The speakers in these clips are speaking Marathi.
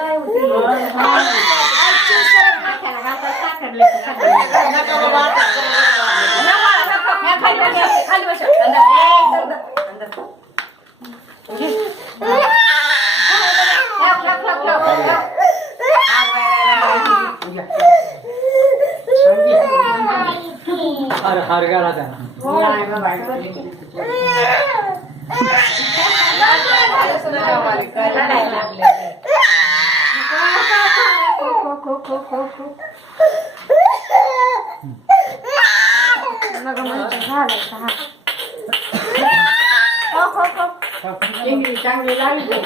काय होते खाली बस हर गेला त्याला चांगली लागली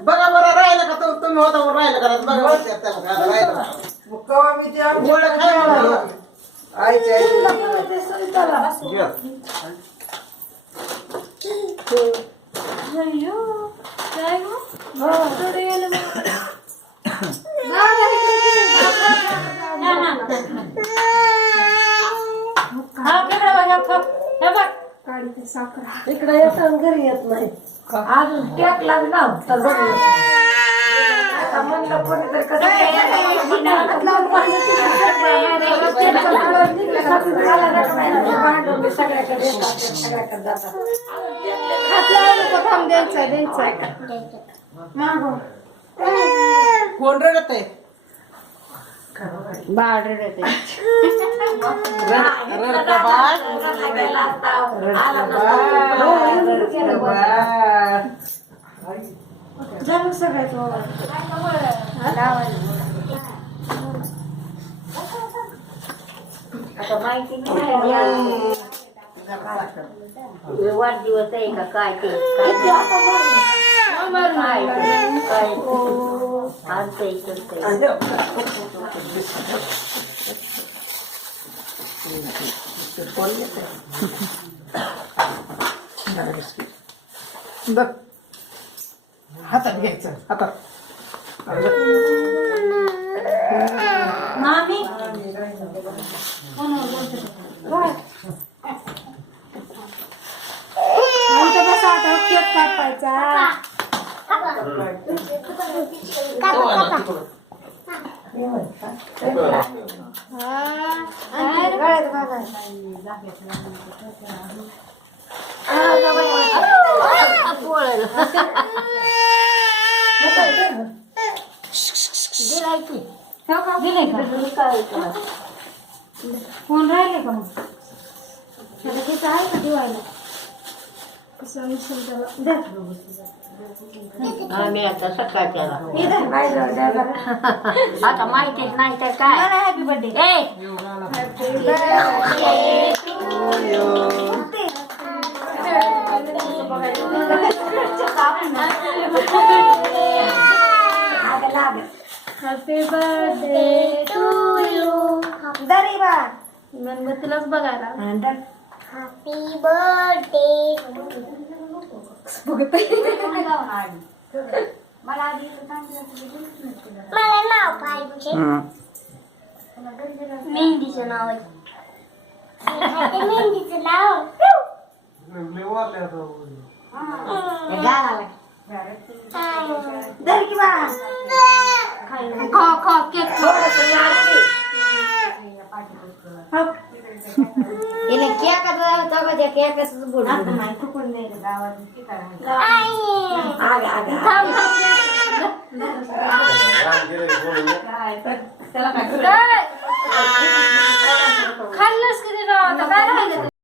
बघा बरं राहिलं का तुम्ही होता राहिलं का बघा राहिलं इकडे येत घरी येत नाही अजून टॅक लागला म्हणलं कोणीतरी कोण रडत आहे बाळ रडत झालं सगळ्याच आता माहिती नाही वाढदिवस आहे का काय ते काय आणतंय बघ हातात घ्यायचं हातात मामी बसा आता केक कापायचा कोण राहिले का मग तिथं आहे का ठेवायला आम्ही आता सकाळच्याला आता माहितीच नाही तर काय happy birthday happy birthday to you दरी बा मग तुलाच बघायला हॅपी बर्थडे मला नाव पाहिजे मेहंदीचं नाव आहे मेहंदीचं नाव दर की बा खा खा केक हिने केकाचा त्या केकाच बोलू नाही चुकून नाही गावात खाल्लंच किती राव आता काय राहिलं